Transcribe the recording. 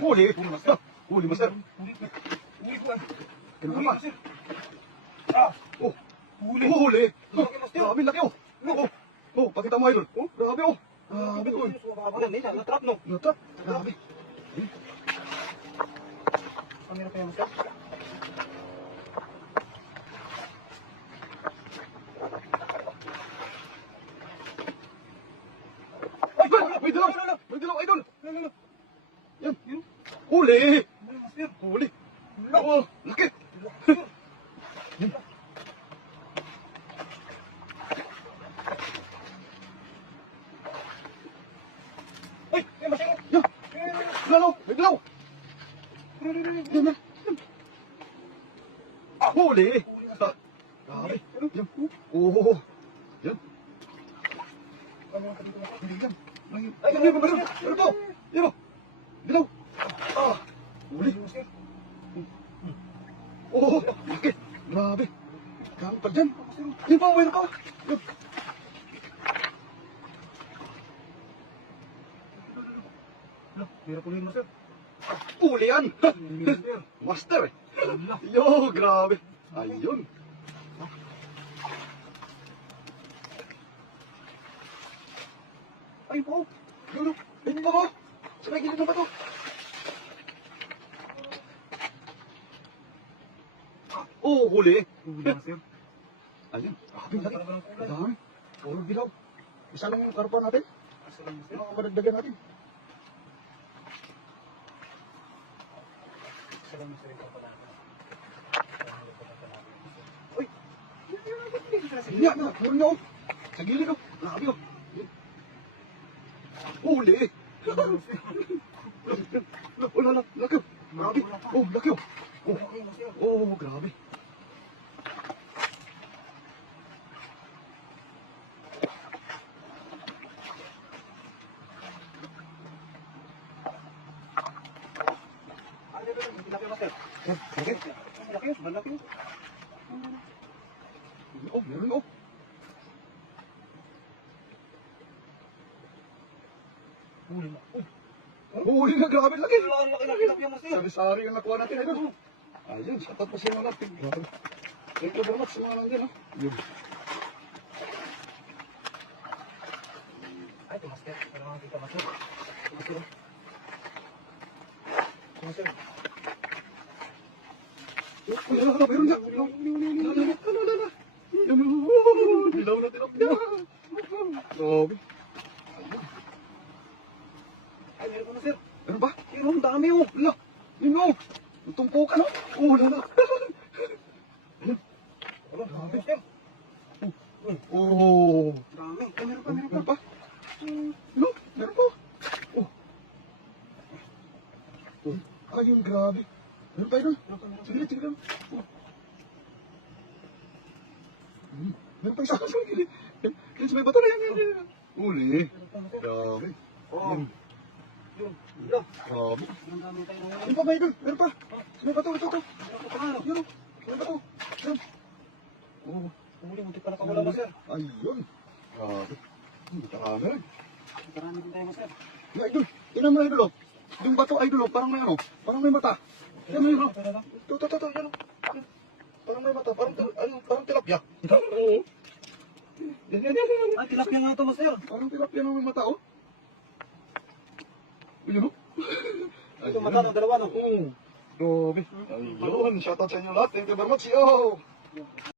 Huli. Huli, master. Kailangan pa. Oh, huli. Grabe, laki oh. Oh, pakita mo idol. Oh, grabe oh. Grabe oh. Natrap no? Natrap. Grabe. Kamera pa yan, master. Ay, may dalaw. May dalaw, idol. Yan. Huli. Huli. Oh, laki. Ay, master. Yan. Dalaw. May dalaw. Yan. Huli. Grabe. Yan. Oh. Yan. Hindi yan. Ay, meron pa. Meron pa. Yan o. Dilaw. Ah. Huli. Oh, laki. Grabe. Grabe pa dyan. Yan pa, meron pa. Yan. Meron po yun, master. Huli yan. Master eh. Yo, grabe. Ayun. Ay po. Yun, ayun pa ba? Sa may gilid ng bato. Oh, huli. Master. Ayun. Grabe, laki. Dami. Puro dilaw. Isa lang yung karpa natin. Ano ang madagdagan natin? Uy! Hindi na, meron na oh. Sa gilid oh. Grabe oh. Huli! Wala na, laki oh. Grabe. Oh, laki oh. Oh, grabe. Okay. Malaki. Oh, meron oh. Huli na, grabe laki. Laki, master. Sari-sari yung nakuha natin. Ayun. Ayun, sapat pa sila natin. Grabe. Thank you very much sa mga nandyan. Yun. Ay, ito, master. Pero mga kita, master. Master. Master. Meron na. Dilaw na tilapia. Grabe. Ay, meron po, master. Meron ba? Meron, dami oh. Wala. Yun o. Tumpukan o. Oh, wala na. Wala, master. Oh. Dami. Ay, meron pa, meron pa. Meron pa? No, meron pa. Oh. Oh. Ayun, grabe. Meron pa yun. Sige lang, sige lang. Oh. Meron pa isa. Sige. Yan sa may bato na yan. Uli. Grabe. Oh. Yan. Yun. Grabe. Ang dami tayo ngayon. Meron pa ba yun? Meron pa. Sa may bato, ito. Meron pa nga. Yun o. May bato. Yan. Oh. Huli, muntik pa nakawala, master. Ayun. Grabe. Marami rin. Marami din tayo, master. Yung idol. Tingnan mo idol o. Yung bato idol o. Parang may ano. Parang may mata. Yan mo yun o. Ito. Yan o. Parang may mata. Parang tilapia. Oo. Yan. Ay, tilapia nga ito, master. Parang tilapia na may mata o. Yun o. Ito, mata ng dalawa, no? Oo. Grabe. Ayun. Shoutout sa inyo lahat. Thank you very much. Yo.